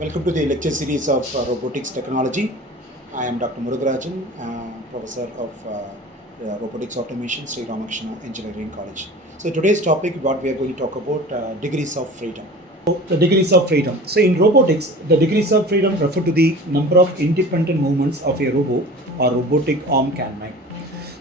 Welcome to the lecture series of Robotics Technology. I am Dr. Murugarajan, Professor of Robotics Automation, Sri Ramakrishna Engineering College. So today's topic, what we are going to talk about, degrees of freedom. So the degrees of freedom. So in robotics, the degrees of freedom refer to the number of independent movements of a robot or robotic arm can make.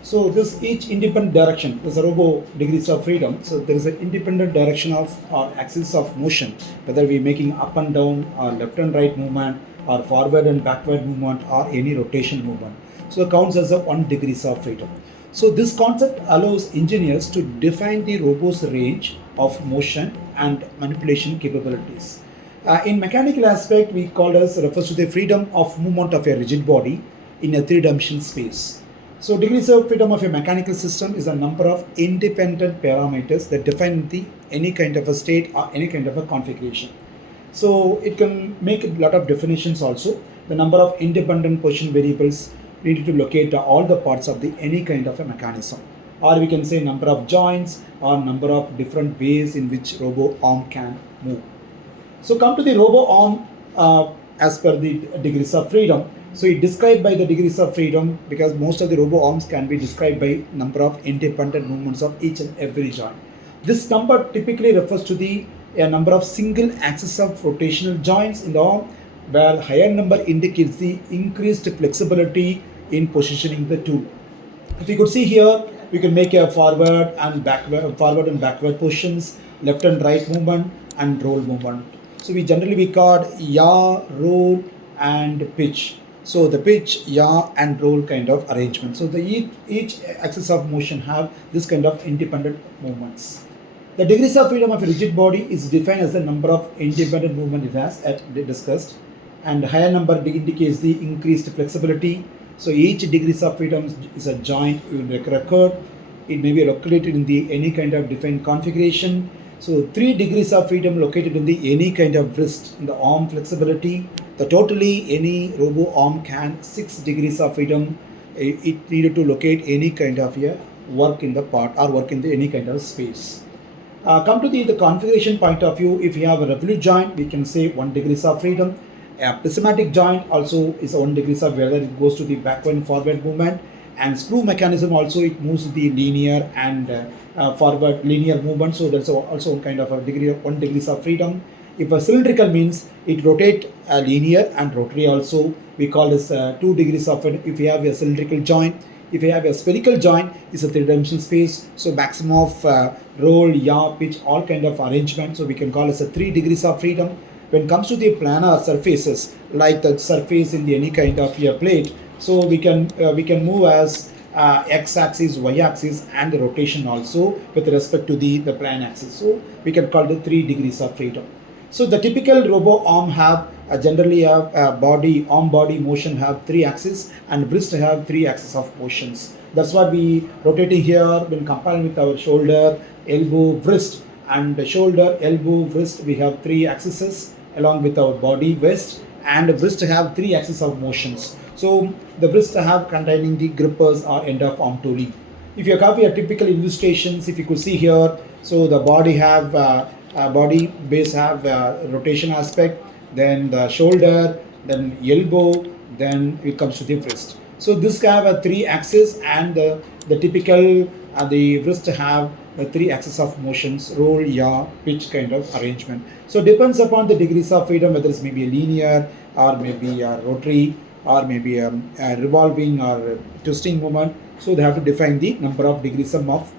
So this each independent direction, there's a robo degrees of freedom. So there is an independent direction of or axis of motion, whether we're making up and down or left and right movement or forward and backward movement or any rotation movement. So it counts as a 1 degrees of freedom. So this concept allows engineers to define the robot's range of motion and manipulation capabilities. In mechanical aspect, we call as refers to the freedom of movement of a rigid body in a three-dimensional space. So degrees of freedom of a mechanical system is a number of independent parameters that define any kind of a state or any kind of a configuration. So it can make a lot of definitions also. The number of independent position variables needed to locate all the parts of any kind of a mechanism. Or we can say number of joints or number of different ways in which robo arm can move. So come to the robo arm as per the degrees of freedom. So it described by the degrees of freedom because most of the robo arms can be described by number of independent movements of each and every joint. This number typically refers to a number of single axis of rotational joints in the arm, where higher number indicates the increased flexibility in positioning the tool. If you could see here, we can make a forward and backward positions, left and right movement and roll movement. So we call yaw, roll and pitch. So the pitch, yaw and roll kind of arrangement. So each axis of motion have this kind of independent movements. The degrees of freedom of a rigid body is defined as the number of independent movement it has discussed, and higher number indicates the increased flexibility. So each degrees of freedom is a joint record. It may be located in any kind of defined configuration. So 3 degrees of freedom located in any kind of wrist in the arm flexibility. The totally any robo arm can 6 degrees of freedom. It needed to locate any kind of work in the part or work in any kind of space. Come to the configuration point of view. If you have a revolute joint, we can say 1 degrees of freedom. A prismatic joint also is 1 degrees of whether it goes to the backward and forward movement. And screw mechanism also, it moves the linear and forward linear movement. So that's also one kind of a degree of 1 degrees of freedom. If a cylindrical means it rotate linear and rotary also, we call this 2 degrees of freedom. If you have a cylindrical joint, if you have a spherical joint, it's a 3-dimensional space. So maximum of roll, yaw, pitch, all kind of arrangement. So we can call this a 3 degrees of freedom. When it comes to the planar surfaces, like the surface in any kind of plate, so we can move as x-axis, y-axis, and the rotation also with respect to the plane axis. So we can call it 3 degrees of freedom. So the typical robo arm have generally have arm body motion have 3 axes, and wrist have 3 axes of motions. That's what we rotating here when comparing with our shoulder, elbow, wrist, and the shoulder, elbow, wrist. We have 3 axes along with our body, waist, and wrist have 3 axes of motions. So the wrist have containing the grippers or end of arm tooling. If you copy a typical illustrations, if you could see here, so the body have body base have rotation aspect, then the shoulder, then elbow, then it comes to the wrist. So this have a 3 axis, and the typical the wrist have the 3 axis of motions, roll, yaw, pitch kind of arrangement. So depends upon the degrees of freedom, whether it's maybe a linear or maybe a rotary or maybe a revolving or twisting movement. So they have to define the number of degrees of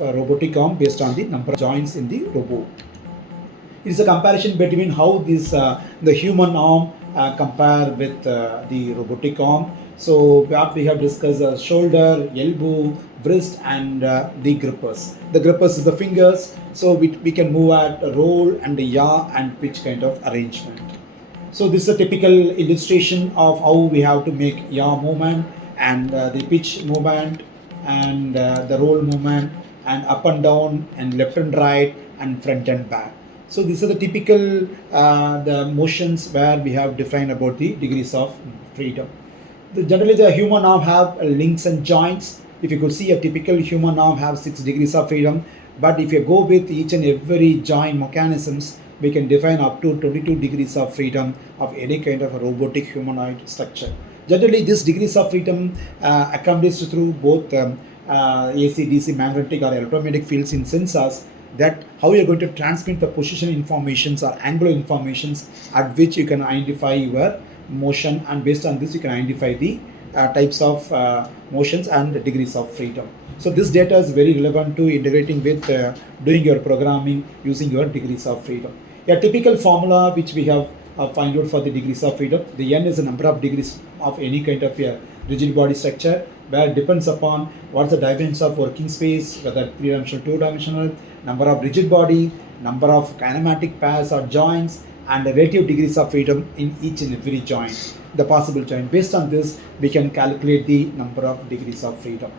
robotic arm based on the number of joints in the robot. It is a comparison between how the human arm compare with the robotic arm. So what we have discussed shoulder, elbow, wrist, and the grippers. The grippers is the fingers. So we can move at roll and yaw and pitch kind of arrangement. So this is a typical illustration of how we have to make yaw movement and the pitch movement and the roll movement and up and down and left and right and front and back. So these are the typical the motions where we have defined about the degrees of freedom. Generally the human arm have links and joints. If you could see a typical human arm have 6 degrees of freedom, but if you go with each and every joint mechanisms, we can define up to 22 degrees of freedom of any kind of a robotic humanoid structure. Generally, these degrees of freedom accomplished through both AC, DC, magnetic or electromagnetic fields in sensors, that how you're going to transmit the position informations or angular informations at which you can identify your motion, and based on this you can identify the types of motions and the degrees of freedom. So this data is very relevant to integrating with doing your programming using your degrees of freedom. A typical formula which we have find out for the degrees of freedom, the n is the number of degrees of any kind of a rigid body structure, where it depends upon what's the dimensions of working space, whether 3-dimensional, 2-dimensional, number of rigid body, number of kinematic pairs or joints, and the relative degrees of freedom in each and every joint, the possible joint. Based on this, we can calculate the number of degrees of freedom.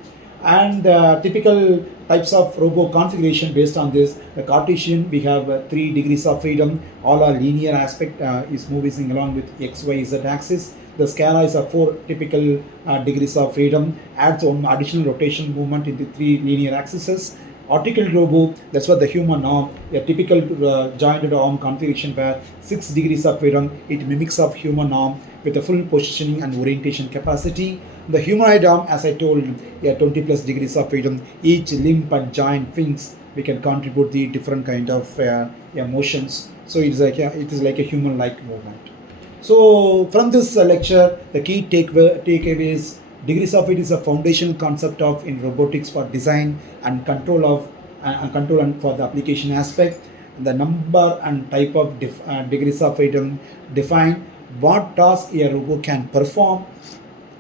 And typical types of robo configuration based on this, the Cartesian, we have 3 degrees of freedom. All our linear aspect is moving along with x, y, z axis. The scalar is a 4 typical degrees of freedom, adds one additional rotational movement in the 3 linear axes. Article robo, that's what the human arm, a typical jointed arm configuration where 6 degrees of freedom, it mimics of human arm with a full positioning and orientation capacity. The humanoid arm, as I told, 20 plus degrees of freedom. Each limb and joint wings, we can contribute the different kind of motions. So it is like a human-like movement. So from this lecture, the key takeaways: degrees of freedom is a foundational concept of in robotics for design and control of control and for the application aspect. The number and type of degrees of freedom define what task a robot can perform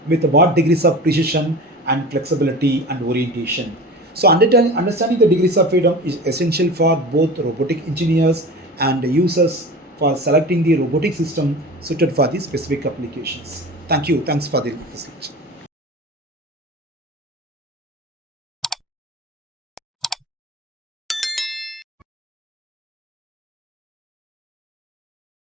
with what degrees of precision and flexibility and orientation. So understanding the degrees of freedom is essential for both robotic engineers and the users for selecting the robotic system suited for the specific applications. Thank you. Thanks for this lecture.